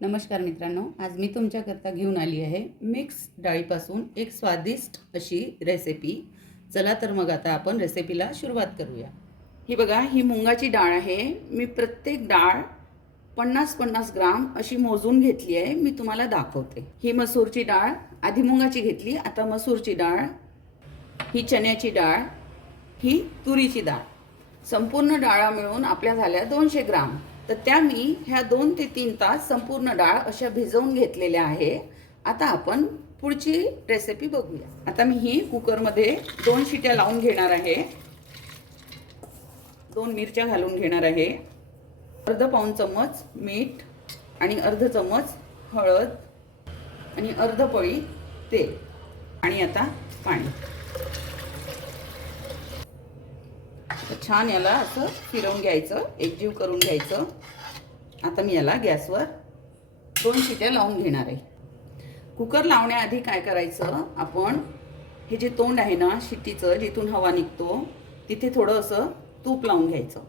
नमस्कार मित्रांनो, आज मी तुमच्याकरता घेऊन आली आहे मिक्स डाळीपासून एक स्वादिष्ट अशी रेसिपी। चला तर मग आता आपण रेसिपीला सुरुवात करूया। ही बघा, ही मुंगाची डाळ आहे। मी प्रत्येक डाळ 50-50 ग्राम अशी मोजून घेतली आहे। मी तुम्हाला दाखवते। ही मसूरची डाळ, आधी मुंगाची घेतली, आता मसूरची डाळ, ही चण्याची डाळ, ही तुरीची डाळ, संपूर्ण डाळा मिळून आपल्या झाल्या 200 ग्राम। तर त्या मी ह्या 2 ते 3 तास संपूर्ण डाळ अशा भिजवून घेतलेल्या आहे। आता आपण पुढची रेसिपी बघूया। आता मी ही कुकरमध्ये 2 शिट्या लावून घेणार आहे। 2 मिरच्या घालून घेणार आहे, अर्धा पाऊण चम्मच मीठ आणि अर्धा चम्मच हळद आणि अर्धा पळी तेल आणि आता पाणी। छान याला असं फिरवून घ्यायचं, एकजीव करून घ्यायचं। आता मी याला गॅसवर 2 शिट्या लावून घेणार आहे। कुकर लावण्याआधी काय करायचं, आपण हे जे तोंड आहे ना शिट्टीचं, जिथून हवा निघतो तिथे थोडं असं तूप लावून घ्यायचं।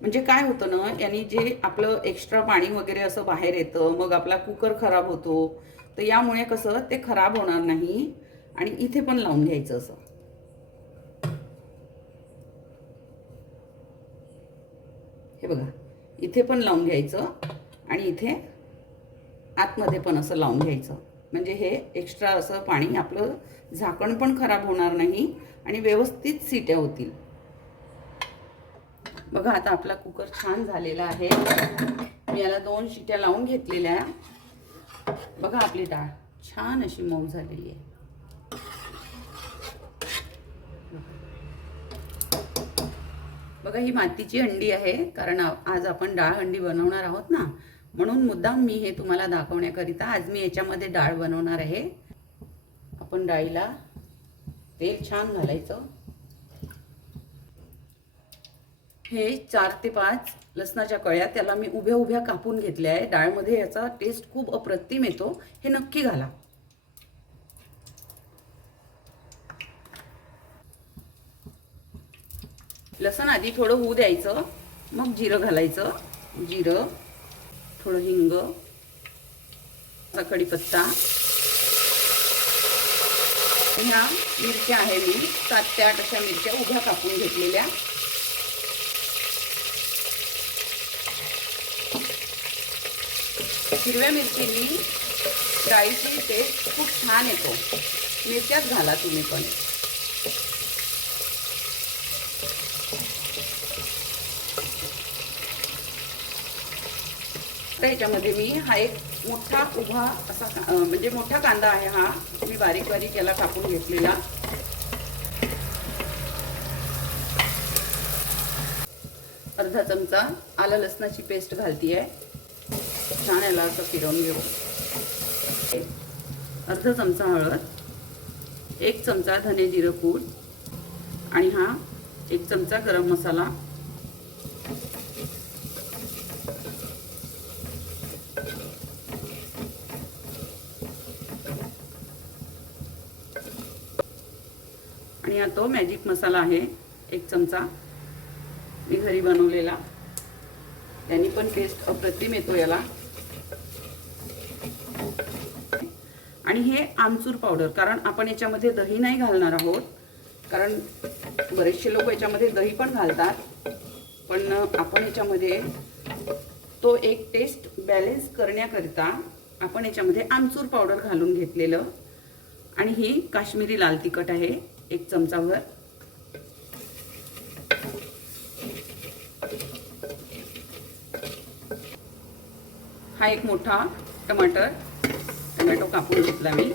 म्हणजे काय होतं ना, यानी जे आपलं एक्स्ट्रा पाणी वगैरे असं बाहेर येतं, मग आपला कुकर खराब होतो। तर यामुळे कसं ते खराब होणार नाही। आणि इथे पण लावून घ्यायचं असं, हे बघा, इथे पण लावून घ्यायचं आणि इथे आतमध्ये पण असं लावून घ्यायचं। म्हणजे हे एक्स्ट्रा असं पाणी आपलं झाकण पण खराब होणार नाही आणि व्यवस्थित शिट्या होतील। बघा, आता आपला कुकर छान झालेला आहे। मी याला 2 शिट्या लावून घेतलेल्या। बघा, आपली डाळ छान अशी मऊ झालेली आहे। बघा, ही मातीची हंडी आहे, कारण आज आपण डाळ हंडी बनवणार आहोत ना, म्हणून मुद्दाम मी हे तुम्हाला दाखवण्याकरिता आज मी याच्यामध्ये डाळ बनवणार आहे। आपण डाळीला तेल छान घालायचं। हे 4 ते 5 लसणाच्या कळ्या त्याला मी उभ्या उभ्या कापून घेतल्या आहे। डाळमध्ये याचा टेस्ट खूप अप्रतिम येतो, हे नक्की घाला। लसण आधी थोडं होऊ द्यायचं, मग जिरं घालायचं। जिरं, थोडं हिंग, कढीपत्ता, ह्या मिरच्या आहे मी 7 ते 8 अशा मिरच्या उभ्या कापून घेतलेल्या। हिरव्या मिरचीनी डाळीची टेस्ट खूप छान येतो। मिरच्याच घाला तुम्ही पण। याच्यामध्ये मी हा एक मोठा उभा असा म्हणजे मोठा कांदा आहे, हा मी बारीक बारीक याला कापून घेतलेला। अर्धा चमचा आलं लसणाची पेस्ट घालतीये, छान याला असं फिरवून घेऊ। अर्धा चमचा हळद, 1 चमचा धने जिरं पूड आणि हा 1 चमचा गरम मसाला। आणि हा तो मॅजिक मसाला आहे 1 चमचा, मी घरी बनवलेला, त्यानी पण टेस्ट अप्रतिम येतो याला। आणि हे आमचूर पावडर, कारण आपण याच्यामध्ये दही नाही घालणार आहोत, कारण बरेचसे लोक याच्यामध्ये दही पण घालतात, पण आपण याच्यामध्ये तो एक टेस्ट बॅलन्स करण्याकरिता आपण याच्यामध्ये आमचूर पावडर घालून घेतलेलं। आणि ही काश्मीरी लाल तिखट आहे 1 चमचाभर। हा एक मोठा टोमॅटो कापून घेतला मी।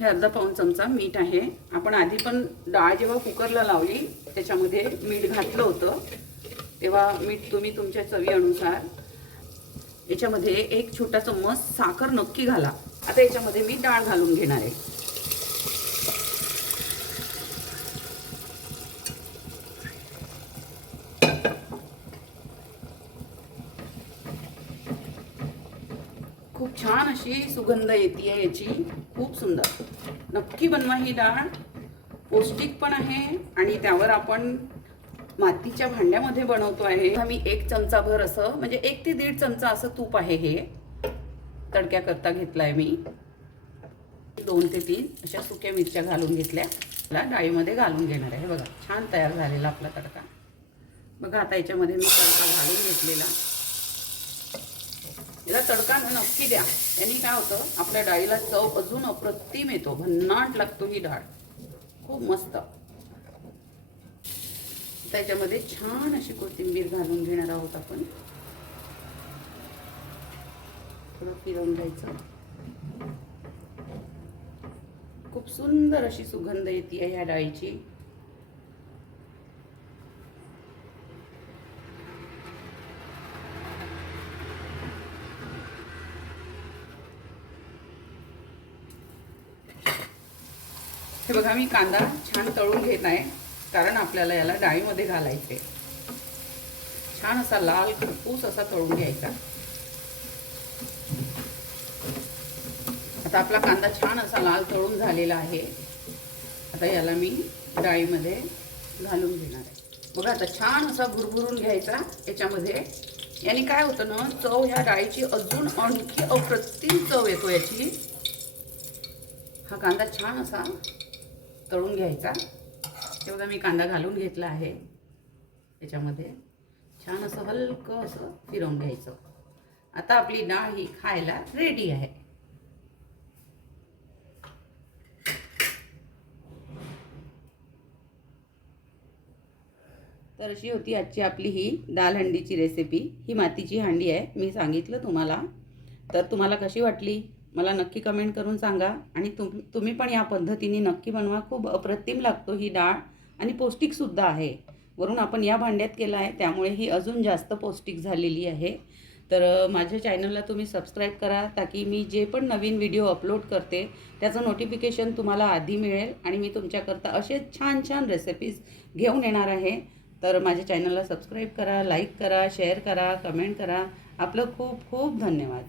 हे अर्धा पाऊण चमचा मीठ आहे। आपण आधी पण डाळ जेव्हा कुकरला लावली त्याच्यामध्ये मीठ घातलं होतं, तेव्हा मीठ तुम्ही तुमच्या चवीनुसार। याच्यामध्ये 1 छोटा चम्मच साखर नक्की घाला। आता याच्यामध्ये मी डाळ घालून घेणार आहे। छान अशी सुगंध येते आहे याची, खूप सुंदर. नक्की बनवा ही डाळ, पौष्टिक पण आहे आणि त्यावर आपण मातीच्या भांड्यामध्ये बनवतो आहे. आम्ही 1 चमचाभर असं म्हणजे 1 ते 1.5 चमचा असं तूप आहे हे तडक्याकरता घेतलाय मी. 2 ते 3 अशा सुक्या मिरच्या घालून घेतल्या, त्याला डाळीमध्ये घालून घेणार आहे. बघा छान तयार झालेला आपला तडका. बघा आता याच्यामध्ये मी तडका घालून घेतलेला. याला तडका नक्की द्या, यांनी काय होतं आपल्या डाळीला चव अजून अप्रतिम येतो, भन्नाट लागतो ही डाळ, खूप मस्त. त्याच्यामध्ये छान अशी कोथिंबीर घालून घेणार आहोत आपण. थोडं फिरवून घ्यायचं. खूप सुंदर अशी सुगंध येते ह्या डाळीची. हे बघा मी कांदा छान तळून घेत आहे, कारण आपल्याला याला डाळीमध्ये घालायचे. छान असा लाल खरपूस असा तळून घ्यायचा. आता आपला कांदा छान असा लाल तळून झालेला आहे. आता याला मी डाळीमध्ये घालून घेणार आहे. बघा आता छान असा भुरभुरून घ्यायचा याच्यामध्ये. याने काय होतं ना, चव ह्या डाळीची अजून आणखी अप्रतिम चव येतो याची. हा कांदा छान असा तळून घ्यायचा. हे बघा मी कांदा घालून घेतला आहे याच्यामध्ये. छान असं हलकं असं फिरवून घ्यायचं. आता आपली डाळ ही खायला रेडी आहे. तर अशी होती आजची आपली ही दाल हंडीची रेसिपी. ही मातीची हांडी आहे, मी सांगितलं तुम्हाला. तर तुम्हाला कशी वाटली मला नक्की कमेंट करून सांगा. आणि तुम्ही पण या पद्धतीने नक्की बनवा. खूप अप्रतिम लागतो ही डाळ आणि पौष्टिकसुद्धा आहे. वरून आपण या भांड्यात केलं आहे त्यामुळे ही अजून जास्त पौष्टिक झालेली आहे. तर माझ्या चॅनलला तुम्ही सबस्क्राईब करा, ताकी मी जे पण नवीन व्हिडिओ अपलोड करते त्याचं नोटिफिकेशन तुम्हाला आधी मिळेल. आणि मी तुमच्याकरता असे छान छान रेसिपीज घेऊन येणार आहे. तर माझ्या चॅनलला सबस्क्राईब करा, लाईक करा, शेअर करा, कमेंट करा. आपलं खूप खूप धन्यवाद.